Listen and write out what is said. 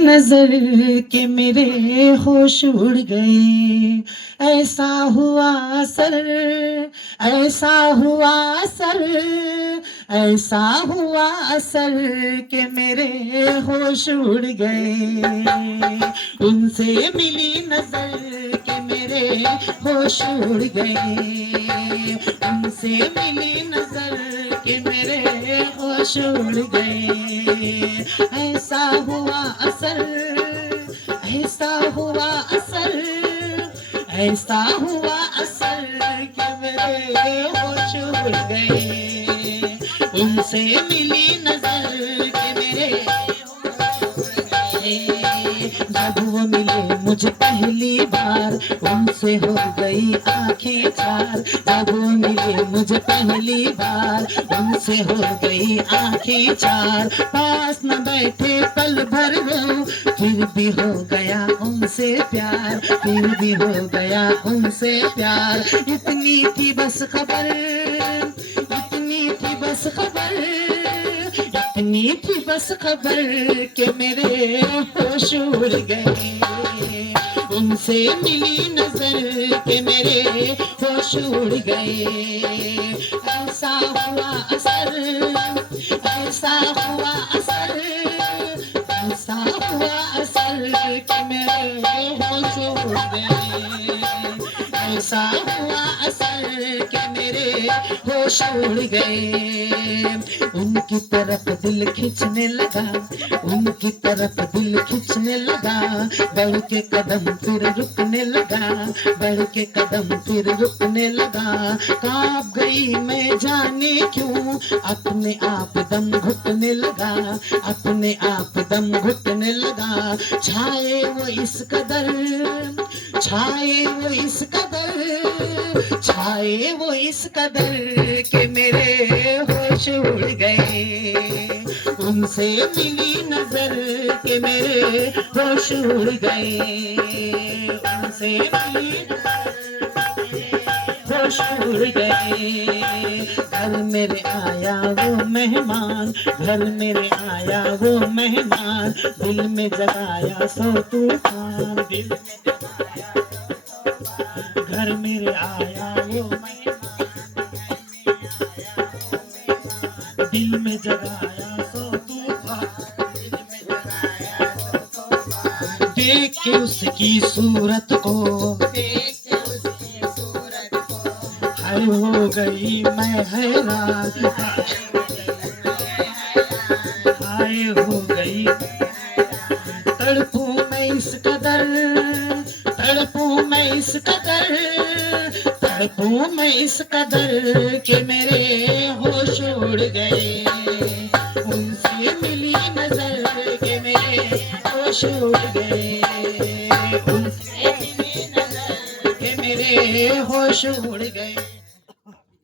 नजर के मेरे होश उड़ गए। ऐसा हुआ असर, ऐसा हुआ असर, ऐसा हुआ असर के मेरे होश उड़ गए। उनसे मिली नजर के मेरे होश उड़ गए। उनसे मिली नजर के मेरे होश उड़ गए। ऐसा हुआ असर, ऐसा हुआ असर, ऐसा हुआ असर कि मेरे होश उड़ गए। उनसे मिली नजर के मेरे जब वो मिले मुझे पहली बार, उनसे हो गई आंखें चार। जब वो मिले मुझे पहली बार, उनसे हो गई आंखें चार। पास न बैठे पल भर वो, फिर भी हो गया उनसे प्यार, फिर भी हो गया उनसे प्यार। इतनी थी बस खबर, इतनी थी बस खबर, इतनी थी बस खबर के मेरे होश उड़ गए। उनसे मिली नजर के मेरे होश उड़ गए। ऐसा हुआ असर, ऐसा हुआ असर, ऐसा हुआ असर के मेरे होश उड़ गए। ऐसा हुआ असर के मेरे होश उड़ गए। उनकी तरफ दिल खींचने लगा, उनकी तरफ दिल खींचने लगा। बढ़ के कदम फिर रुकने लगा, बढ़ के कदम फिर रुकने लगा। कांप गई मैं जाने क्यों, अपने आप दम घुटने लगा, अपने आप दम घुटने लगा। छाए वो इस कदर, छाए वो इस कदर, छाए वो इस कदर के मेरे होश उड़ गए। उनसे मिली नजर के मेरे होश उड़ गए। उनसे मिली नजर होश उड़ गए। घर मेरे आया वो मेहमान, घर मेरे आया वो मेहमान। दिल में जगाया सो तूफान, दिल में जगाया सो तूफान। घर मेरे आया वो मेहमान, दिल में जगाया सो तूफान, दिल में जगाया सो तूफान। देख के उसकी सूरत को, देख के उसकी सूरत को, हाय हो गई मैं हैरान, हाय हो गई। तड़पूं मैं इस कदर, तड़पूं मैं इस कदर, तड़पूं मैं इस कदर के मेरे होश उड़ गए। उनसे मिली नजर के मेरे होश उड़ गए। उनसे मिली नजर के मेरे होश उड़ गए।